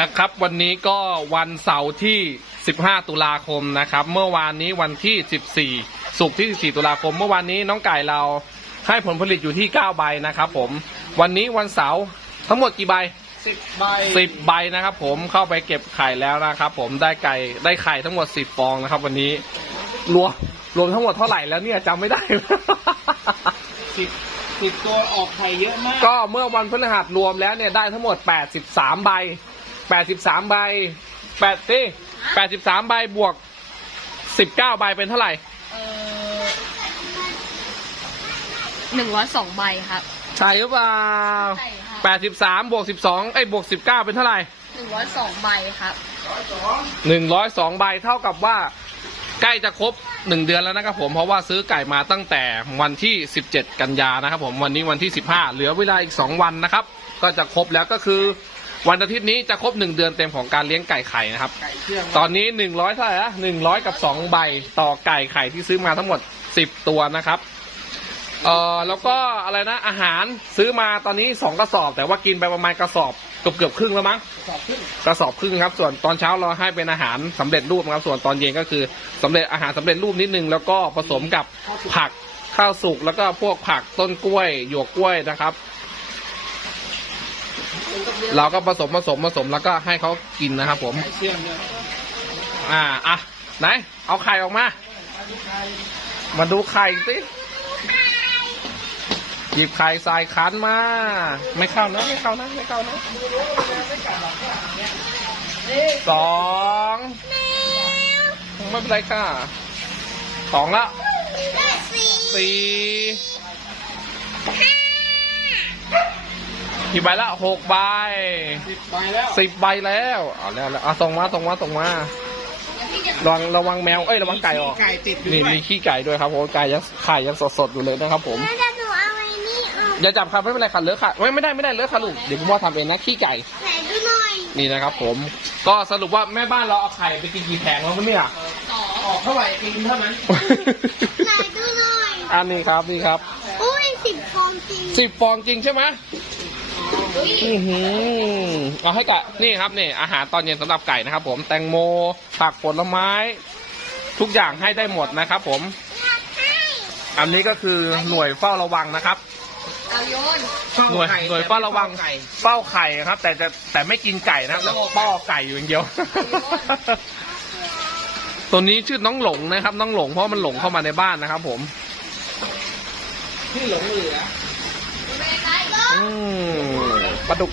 นะครับ วันนี้ก็วันเสาร์ที่ 15 ตุลาคมนะครับ เมื่อวานนี้วันที่ 14ศุกร์ที่ 14 ตุลาคม เมื่อวานนี้น้องไก่เราให้ผลผลิตอยู่ที่ 9 ใบนะครับ ผม วันนี้วันเสาร์ทั้งหมดกี่ใบสิบใบสิบใบนะครับ ผมเข้าไปเก็บไข่แล้วนะครับ ผมได้ไก่ได้ไข่ทั้งหมดสิบฟองนะครับ วันนี้รวมรวมทั้งหมดเท่าไหร่แล้วเนี่ยจำไม่ได้ สิบสิบตัวออกไข่เยอะมาก ก็เมื่อวันพฤหัสรวมแล้วเนี่ยได้ทั้งหมด 83 ใบ 83ใบ8สิ83ใบบวก19ใบเป็นเท่าไหร่ เออหนึ่งร้อยสองใบครับใช่หรือเปล่าใช่ครับ83บวก12ไอ้ยบวก19เป็นเท่าไหร่หนึ่งร้อยสองใบครับ102ใบเท่ากับว่า ใกล้จะครบ1เดือนแล้วนะครับผมเพราะว่าซื้อไก่มาตั้งแต่วันที่17กันยานะครับผมวันนี้วันที่15เหลือเวลาอีก2วันนะครับ ก็จะครบแล้วก็คือ วันอาทิตย์นี้จะครบ1เดือนเต็มของการเลี้ยงไก่ไข่นะครับ ไก่เชื่องตอนนี้100เท่าไหร่ละ100กับ2ใบต่อไก่ไข่ที่ซื้อมาทั้งหมด10ตัวนะครับเอ่อแล้วก็อะไรนะอาหารซื้อมาตอนนี้2กระสอบ แต่ว่ากินไปประมาณกระสอบเกือบเกือบๆครึ่งแล้วมั้งสอบขึ้นกระสอบครึ่งครับ ส่วนตอนเช้าเราให้เป็นอาหารสำเร็จรูปครับ ส่วนตอนเย็นก็คือสำเร็จอาหารสำเร็จรูปนิดนึงแล้วก็ผสมกับผักข้าวสุกแล้วก็พวกผักต้นกล้วยหยวกกล้วยนะครับ เราก็ผสมผสมผสมแล้วก็ให้เขากินนะครับ ผมไก่เชื่องเนี่ยอ่าอะไหน เอาไข่ออกมา มาดูไข่สิหยิบไข่ใส่ขันมา ไม่เข้านะไม่เข้านะไม่เข้านะสองไม่เป็นไรค่ะสองแล้วได้สี่สี่ กี่ใบละหกใบสิบใบแล้วสิบใบแล้วเอาแล้วแล้วเอาส่งมาส่งมาส่งมาระวังระวังแมวเอ้ยระวังไก่ออกไก่ติดอยู่นี่ด้วยมีขี้ไก่ด้วยครับผมไก่ยังไข่ยังสดๆอยู่เลยนะครับ ผมแล้วจะหนูเอาไอ้นี่ออกอย่าจับครับไม่เป็นไรค่ะเลอะค่ะไม่ไม่ได้ไม่ได้เลอะค่ะลูกเดี๋ยวคุณพ่อทำเองนะขี้ไก่ไหนดูหน่อยนี่นะครับ ผมก็สรุปว่าแม่บ้านเราเอาไข่ไปกินกี่แผงแล้วมั้งเนี่ยออกเท่าไหร่กินเท่านั้นไหนดูหน่อยอันนี้ครับนี่ครับอุ้ยสิบฟองจริงสิบฟองจริงใช่ไหม อือหือเอาให้ไก่นี่ครับนี่อาหารตอนเย็นสำหรับไก่นะครับผมแตงโมผักผลไม้ ทุกอย่างให้ได้หมดนะครับผม อันนี้ก็คือหน่วยเฝ้าระวังนะครับ เอาโยน หน่วยหน่วยเฝ้าระวังไก่เฝ้าไข่ครับ แต่จะแต่ไม่กินไก่นะครับแล้วเฝ้าไก่อยู่อย่างเดียว ตัวนี้ชื่อน้องหลงนะครับ น้องหลงเพราะมันหลงเข้ามาในบ้านนะครับ ผมที่หลงเหลืออืม ปลาดุก